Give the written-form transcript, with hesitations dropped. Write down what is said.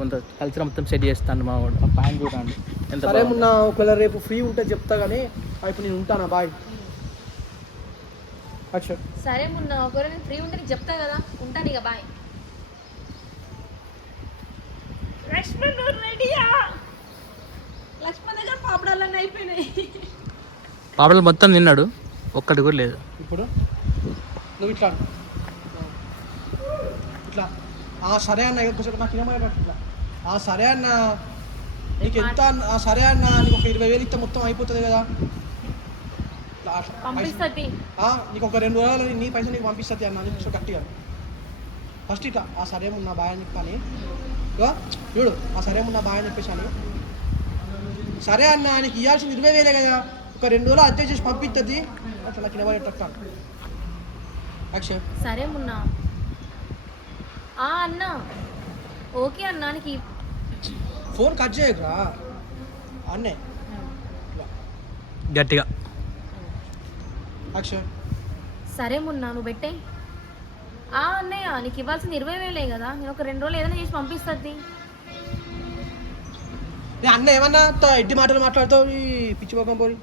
కొంత కల్చర్ మొత్తం సెట్ చేస్తాను మా వాడు. ఆ ప్యాంట్ చూడండి ఎంత సరే మొన్న ఒకవేళ రేపు ఫ్రీ ఉంటే చెప్తా కానీ ఇప్పుడు నేను ఉంటానా బాయ్. అచ్చా సరే మొన్న ఒకవేళ నేను ఫ్రీ ఉంటే నీకు చెప్తా కదా, ఉంటాను ఇక బాయ్. లక్ష్మణ్ రెడీయా? లక్ష్మణ్ దగ్గర పాపడాలన్నీ అయిపోయినాయి. పాపడాలు మొత్తం తిన్నాడు, ఒక్కటి కూడా లేదు. ఇప్పుడు నువ్వు ఇట్లా ఇట్లా సరే అన్న కొంచెం నాకు ఇనమాట ఇట్లా సరే అన్న నీకు ఎంత సరే అన్న నీకు ఒక 20,000 ఇస్తే మొత్తం అయిపోతుంది కదా. పంపిస్తుంది నీకు ఒక 2 రోజులు నీ పైసలు నీకు పంపిస్తుంది అన్న నీకు గట్టిగా ఫస్ట్ ఇట్లా సరే నా బాయ్ అని చెప్పాలి చూడు. సరే నా బాయ్ అని చెప్పేసాను. సరే అన్న నీకు ఇవ్వాల్సింది 20,000 కదా, ఒక 2 రోజులు అద్దె చేసి పంపిస్తుంది అట్లా నాకు ఇనబడేటట్టు. అక్షయ్ సరే మున్నా అన్న ఓకే అన్నా నీకు ఫోన్ కట్ చేయకురా అన్నే గట్టిగా. అక్షయ్ సరే మున్నా నువ్వు పెట్టే. అన్నయ్య నీకు ఇవ్వాల్సింది 20,000 కదా, నేను ఒక 2 రోజులు ఏదైనా చేసి పంపిస్తుంది. అన్న ఏమన్నా ఎడ్డి మాటలు మాట్లాడుతావు ఈ పిచ్చి మొఖం పోయి.